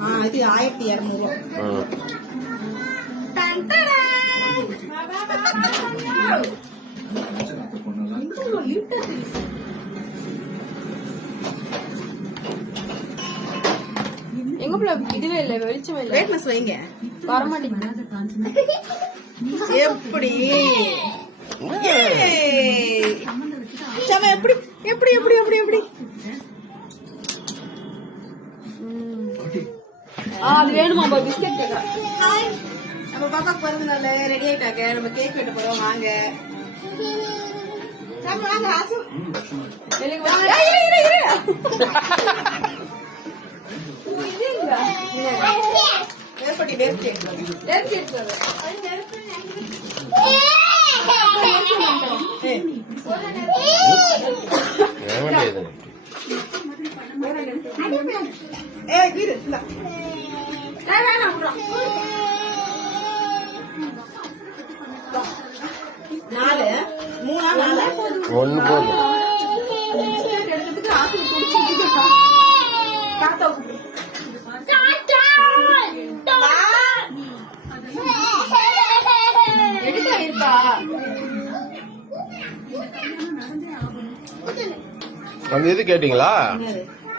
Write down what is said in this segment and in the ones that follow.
ஆ இது ஆயிரத்தி இரநூறுவா. எங்க இதுல இல்ல வெளிச்சம் இல்ல. வைங்க. எப்படி? எப்படி எப்படி எப்படி எப்படி எப்படி? அது வேணுமா பிஸ்கட் கேக்குறேன் ஹாய் நம்ம பாப்பாக்கு பிறந்த நாள் ரெடி ஆயிட்டாங்க நம்ம கேக் வெட்ட போறோம் வாங்க சாப்பிட ஏய், ஏய், வேணாம், நாலு மூணா ஒண்ணு போதும். பிஸ்கட் ஆசை குடிச்சிட்டு தாத்தா அந்த இது கேட்டீங்களா?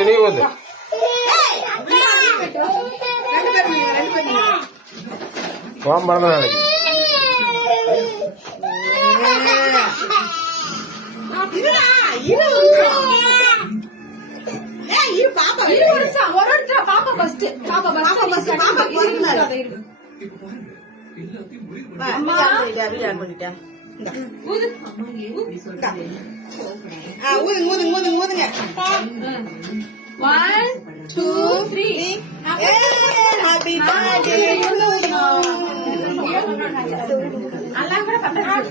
ஊத்து நீ ஊத்து நீ பிறந்த நாளைக்கு பாப்பா இரு ஒரு பாப்பா ஊதுங்க, ஊதுங்க, ஊதுங்க, ஊதுங்க. You. எல்லாம் கூட பண்றது.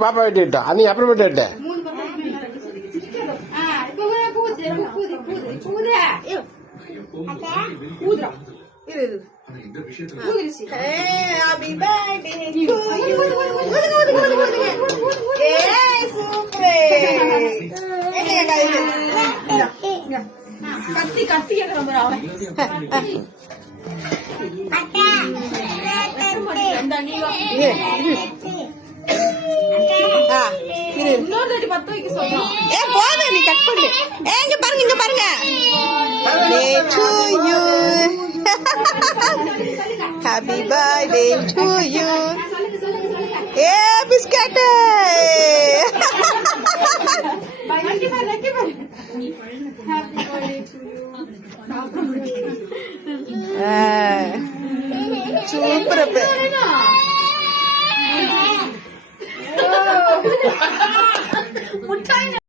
பாப்பா வெட்டிட்டா நீ அப்புறமேட்டு super. எங்க, எங்க, இது? இந்தா. கத்தி கத்தி கேட்கற பாரு அவன் இந்தா, நீ வா. இரு, இரு. ஆ, இரு. இன்னொரு தாட்டி பத்து வைக்க சொல்றான் ஏ போதும் நீ cut to you. Happy birthday to you. Yeah, biscuit. Super அப்ப